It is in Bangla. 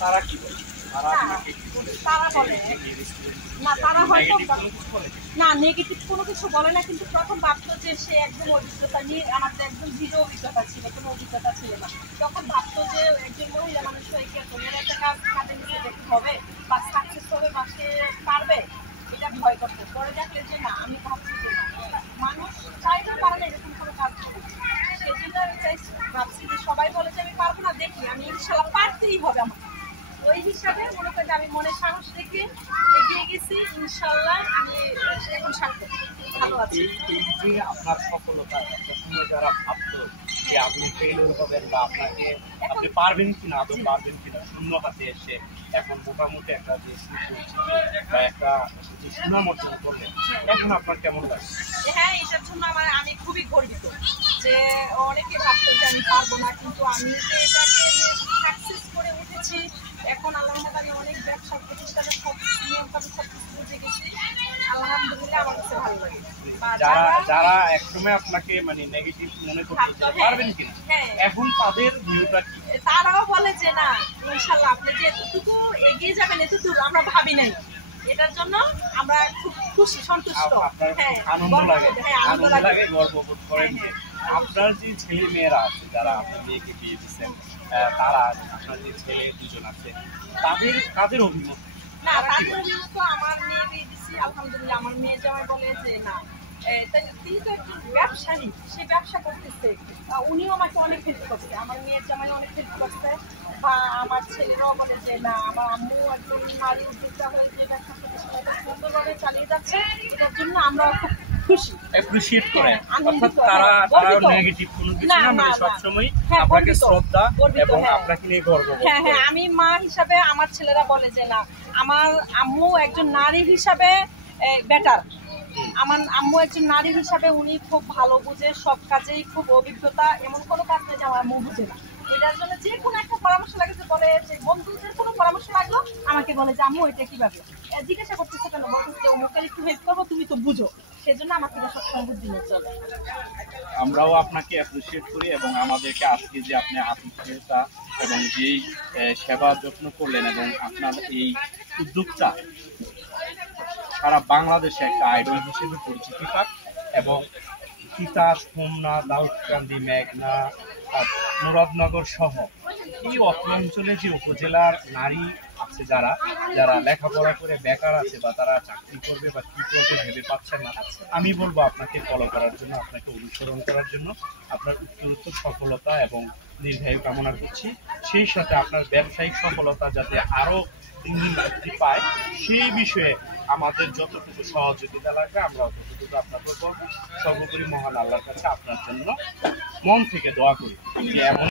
তারা কি বলে? তারা না, আপনাকে কি বলে? তারা বলে না, তারা হয়তো নেগেটিভ কোনো কিছু বলে? না নেগেটিভ কোনো কিছু বলে না, কিন্তু প্রথম ভাবতো যে সে একদম অভিজ্ঞতা নিয়ে, আমার তো একদম জিরো অভিজ্ঞতা ছিল, কোনো অভিজ্ঞতা ছিল না। তখন ভাবতো যে একজন মহিলা মানুষ হয়ে কি এত বড় একটা কাজ হাতে নিচে দেখতে হবে বা সাকসেস হবে বা সে পারবে, এটা ভয় করতো। পরে দেখলে যে না, আমি ভাবছি যে না, মানুষ চাইলেও পারে না এরকম কোনো কাজ করবে। সেজন্য আমি ভাবছি যে সবাই বলে যে আমি পারবো না, দেখি আমি ইনশাল্লাহ পারতেই হবে আমার। ওই হিসাবে মনে করি আমি মনে সাহস রেখে এগিয়ে গেছি, ইনশাল্লাহ আমি এখন সার্থক, ভালো আছি। এই যে আপনার সফলতা, একটা সময় যারা ভাবতো যে আপনি ফেলিওর হবেন বা আপনাকে আপনি পারবেন কিনা, আদৌ পারবেন কিনা, শূন্য হাতে এসে এখন মোটামুটি একটা যে সুপরিচিতি বা একটা যে সুনাম অর্জন করলেন, এখন আপনার কেমন লাগে? হ্যাঁ, এটার জন্য আমি খুবই গর্বিত যে অনেকে ভাবতো যে আমি পারবো না, কিন্তু আমি যে এটাকে সাকসেস করে উঠেছি। এখন আলহামদুলিল্লাহ আমি অনেক ব্যবসা প্রতিষ্ঠানের সব নিয়ম কানুন সব কিছু বুঝে গেছি, আলহামদুলিল্লাহ আমার কাছে ভালো লাগে। যারা যারা একসময় আপনাকে মানে নেগেটিভ মনে করতো যে পারবেন কিনা, এখন তাদের ভিউটা কি? তারাও বলে যে না, ইনশাল্লাহ আপনি যে এতটুকু এগিয়ে যাবেন, এতটুকু আমরা ভাবি নাই। এটার জন্য আমরা খুব খুশি, সন্তুষ্ট। আপনার আনন্দ লাগে, আনন্দ লাগে, গর্ববোধ করেন যে আপনার যে ছেলে মেয়েরা আছে, যারা আপনার মেয়েকে বিয়ে দিচ্ছেন, তারা আপনার যে ছেলে দুজন আছে, তাদের অভিমত না, তাদের অভিমত আমার মেয়ে বিয়ে দিচ্ছি, আলহামদুলিল্লাহ আমার মেয়ে জামাই বলে যে না, তিনি তো একজন ব্যবসায়ী, সে ব্যবসা করতেছে, উনিও আমাকে অনেক হেল্প করছে, আমার মেয়ের জামাই অনেক হেল্প করছে। বা আমার ছেলেরাও বলে যে না, আমার আম্মু একজন নারী উদ্যোক্তা হয়ে যে ব্যবসা প্রতিষ্ঠানটা সুন্দরভাবে চালিয়ে যাচ্ছে, এটার জন্য আমরা খুব খুশি, অ্যাপ্রিশিয়েট করেন। অর্থাৎ তারা নেগেটিভ কোনো কিছু না, মানে সবসময় আপনাকে শ্রদ্ধা এবং আপনাকে নিয়ে গর্ব। হ্যাঁ হ্যাঁ, আমি মা হিসাবে আমার ছেলেরা বলে যে না, আমার আম্মু একজন নারী হিসাবে বেটার। আমার আম্মু একজন নারী হিসাবে উনি খুব ভালো বুঝে, সব কাজেই খুব অভিজ্ঞতা, এমন কোনো কাজ নেই যে আমার আম্মু বুঝে না। এটার জন্য যে কোনো একটা পরামর্শ লাগে, যে বলে যে বন্ধুদের কোনো পরামর্শ লাগলো আমাকে বলে যে আম্মু এটা কিভাবে, জিজ্ঞাসা করতেছে কেন, বলতেছে অমুকের একটু হেল্প করবো, তুমি তো বুঝো, সেজন্য আমার থেকে সবসময় বুদ্ধি নিয়ে চলে। আমরাও আপনাকে অ্যাপ্রিশিয়েট করি এবং আমাদেরকে আজকে যে আপনি আতিথেয়তা এবং যেই সেবা যত্ন করলেন এবং আপনার এই উদ্যোগটা সারা বাংলাদেশে একটা আইডল হিসেবে পরিচিতি পাক এবং তিতাস, হোমনা, দাউদকান্দি, মেঘনা, মুরাদনগর সহ এই অত্র অঞ্চলে যে উপজেলার নারী আছে, যারা যারা লেখাপড়া করে বেকার আছে বা তারা চাকরি করবে বা কি করবে ভেবে পাচ্ছে না, আমি বলবো আপনাকে ফলো করার জন্য, আপনাকে অনুসরণ করার জন্য। আপনার উত্তরোত্তর সফলতা এবং দীর্ঘায়ু কামনা করছি। সেই সাথে আপনার ব্যবসায়িক সফলতা যাতে আরো দিন দিন বৃদ্ধি পায়, সেই বিষয়ে আমাদের যতটুকু সহযোগিতা লাগবে আমরা ততটুকু আপনাকে করবো। সর্বোপরি মহান আল্লাহর কাছে আপনার জন্য মন থেকে দোয়া করি যে এমন